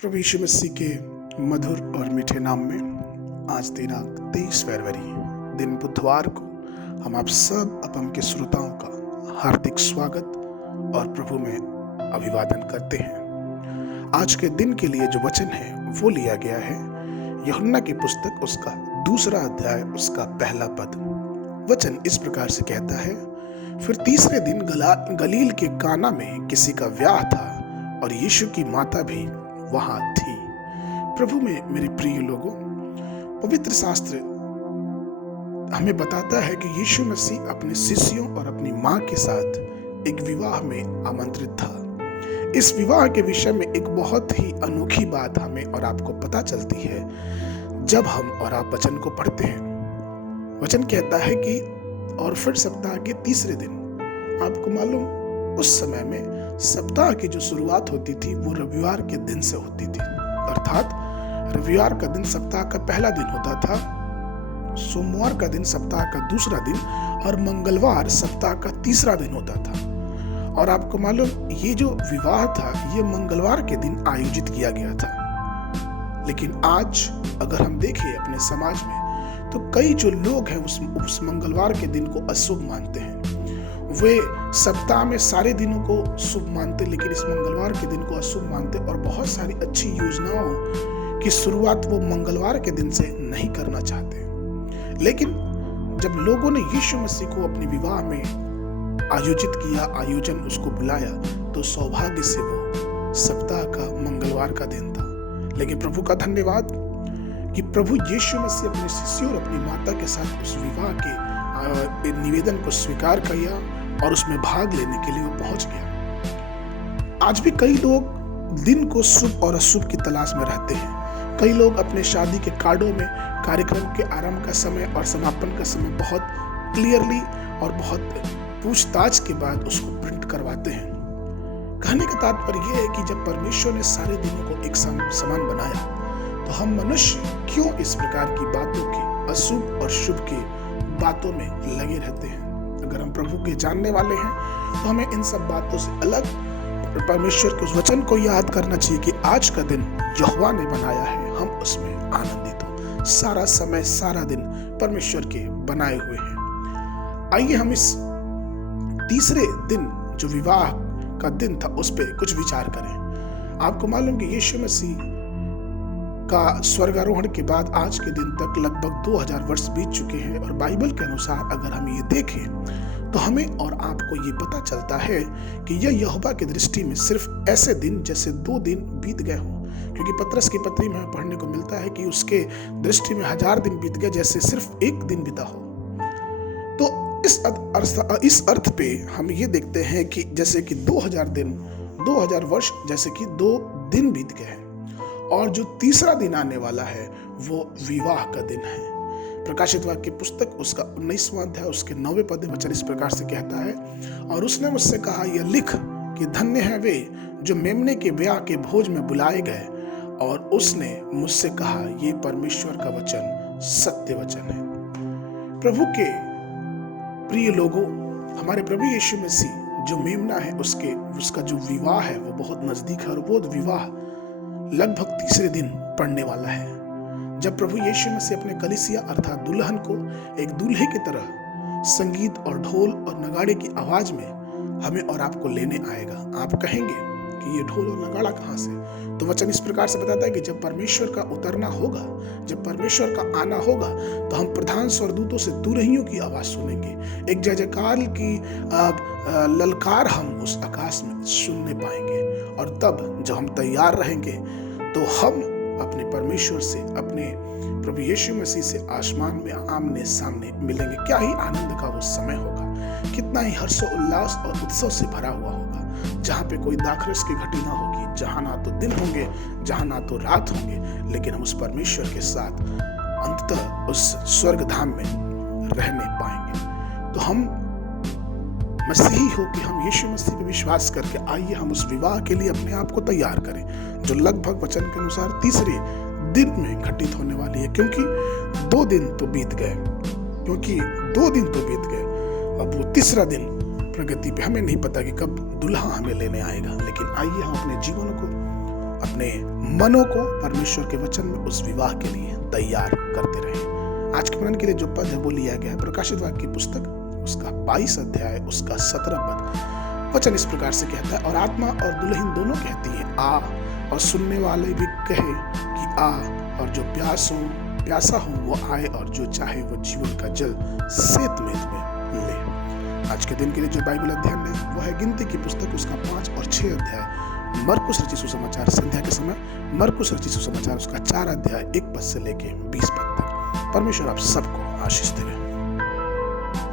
प्रभु यीशु मसीह के मधुर और मीठे नाम में आज दिनांक 23 फरवरी दिन बुधवार को हम आप सब अपम के श्रोताओं का हार्दिक स्वागत और प्रभु में अभिवादन करते हैं। आज के दिन के लिए जो वचन है वो लिया गया है यूहन्ना की पुस्तक उसका 2 अध्याय उसका पहला पद। वचन इस प्रकार से कहता है, फिर तीसरे दिन गलील के काना में किसी का ब्याह था और यीशु की माता भी वहां थी। प्रभु में मेरे प्रिय लोगों, पवित्र शास्त्र हमें बताता है कि यीशु मसीह अपने शिष्यों और अपनी मां के साथ एक विवाह में आमंत्रित था। इस विवाह के विषय में एक बहुत ही अनोखी बात हमें और आपको पता चलती है जब हम और आप वचन को पढ़ते हैं। वचन कहता है कि और फिर सप्ताह के तीसरे दिन, आपको मालूम उस समय में सप्ताह की जो शुरुआत होती थी वो रविवार के दिन से होती थी, अर्थात रविवार का दिन सप्ताह का पहला दिन होता था, सोमवार का दिन सप्ताह का दूसरा दिन और मंगलवार सप्ताह का तीसरा दिन होता था। और आपको मालूम ये जो विवाह था ये मंगलवार के दिन आयोजित किया गया था। लेकिन आज अगर हम देखें अपने समाज में तो कई जो लोग हैं उस मंगलवार के दिन को अशुभ मानते हैं। वे सप्ताह में सारे दिनों को शुभ मानते लेकिन इस मंगलवार के दिन को अशुभ मानते और बहुत सारी अच्छी योजनाओं की शुरुआत वो मंगलवार के दिन से नहीं करना चाहते। लेकिन जब लोगों ने यीशु मसीह को अपने विवाह में आयोजित किया, आयोजन उसको बुलाया, तो सौभाग्य से वो सप्ताह का मंगलवार का दिन था। लेकिन प्रभु का धन्यवाद कि प्रभु यीशु मसीह अपने शिष्यों और अपनी माता के साथ उस विवाह के निवेदन को स्वीकार किया और उसमें भाग लेने के लिए वो पहुंच गया। आज भी कई लोग दिन को शुभ और अशुभ की तलाश में रहते हैं। कई लोग अपने शादी के कार्डों में कार्यक्रम के आरंभ का समय और समापन का समय बहुत क्लियरली और बहुत पूछताछ के बाद उसको प्रिंट करवाते हैं। कहने का तात्पर्य यह है कि जब परमेश्वर ने सारे दिनों को एक समान बनाया तो हम मनुष्य क्यों इस प्रकार की बातों की, अशुभ और शुभ की बातों में लगे रहते हैं। अगर हम प्रभु के जानने वाले हैं तो हमें इन सब बातों से अलग परमेश्वर के उस वचन को याद करना चाहिए कि आज का दिन यहोवा ने बनाया है, हम उसमें आनंदित हो। सारा समय सारा दिन परमेश्वर के बनाए हुए हैं। आइए हम इस तीसरे दिन जो विवाह का दिन था उस पर कुछ विचार करें। आपको मालूम कि यीशु मसीह का स्वर्गारोहण के बाद आज के दिन तक लगभग 2000 वर्ष बीत चुके हैं और बाइबल के अनुसार अगर हम ये देखें तो हमें और आपको ये पता चलता है कि यह यहोवा की दृष्टि में सिर्फ ऐसे दिन जैसे 2 दिन बीत गए हों। क्योंकि पतरस की पत्री में पढ़ने को मिलता है कि उसके दृष्टि में 1000 दिन बीत गए जैसे सिर्फ एक दिन बीता हो। तो इस अर्थ पे हम ये देखते हैं कि जैसे कि 2000 वर्ष जैसे कि 2 दिन बीत गए हैं। और जो तीसरा दिन आने वाला है वो विवाह का दिन है। प्रकाशित वाक्य की पुस्तक उसका 19वां अध्याय उसके 9वें पद में वचन इस प्रकार से कहता है, और उसने मुझसे कहा, यह लिख कि धन्य है वे जो मेमने के ब्याह के भोज में बुलाए गए। और उसने मुझसे कहा, ये परमेश्वर का वचन सत्य वचन है। प्रभु के प्रिय लोगों, हमारे प्रभु यीशु मसीह जो मेमना है उसका जो विवाह है वो बहुत नजदीक है और वो विवाह लगभग तीसरे दिन पड़ने वाला है। जब प्रभु यीशु मसीह अपने कलीसिया अर्थात दुल्हन को एक दूल्हे की तरह संगीत और ढोल और नगाड़े की आवाज में हमें और आपको लेने आएगा। आप कहेंगे कि ये ढोल और नगाड़ा कहां से? तो वचन इस प्रकार से बताता है कि जब परमेश्वर का उतरना होगा, जब परमेश्वर का आना होगा तो हम प्रधान स्वर्गदूतों से तुरहियों की आवाज सुनेंगे। एक जय जयकार की ललकार हम उस आकाश में सुनने पाएंगे। और तब जब हम तैयार रहेंगे तो हम अपने परमेश्वर से, अपने प्रभु यीशु मसीह से आसमान में आमने सामने मिलेंगे। क्या ही आनंद का वो समय होगा, कितना ही हर्षोल्लास और उत्सव से भरा हुआ होगा, जहाँ पे कोई दाखरस की घटी ना होगी, जहाँ ना तो दिन होंगे, जहाँ ना तो रात होंगे, लेकिन हम उस परमेश्वर के साथ अंततः उस स्वर्ग धाम में रहने पाएंगे। तो हम मसीही हो कि हम यीशु मसीह पे विश्वास करके आइए हम उस विवाह के लिए अपने आप को तैयार करें जो लगभग वचन के अनुसार तीसरे दिन में घटित होने वाली है। क्योंकि 2 दिन तो बीत गए, अब वो तीसरा दिन प्रगति पे हमें नहीं पता कि कब दुल्हा हमें लेने आएगा। लेकिन आइए हम अपने जीवन को अपने मनों को परमेश्वर के वचन में उस विवाह के लिए तैयार करते रहे। आज के मनन के लिए जो पद है वो लिया गया है प्रकाशित वाक्य की पुस्तक उसका 22 अध्याय उसका 17 पद। वचन इस प्रकार से कहता है, और आत्मा और दुल्हन दोनों कहती है आ, और सुनने वाले भी कहे कि आ, और जो प्यासा हो वो आए, और जो चाहे वो जीवन का जल सेतमेत में ले। आज के दिन के लिए जो बाइबल अध्ययन है वो है गिनती की पुस्तक उसका 5 और 6 अध्याय, मरकुस रचित सुसमाचार संध्या के समय मरकुस रचित सुसमाचार उसका 4 अध्याय 1 पद से लेके 20 पद तक। परमेश्वर आप सबको आशीष देवे।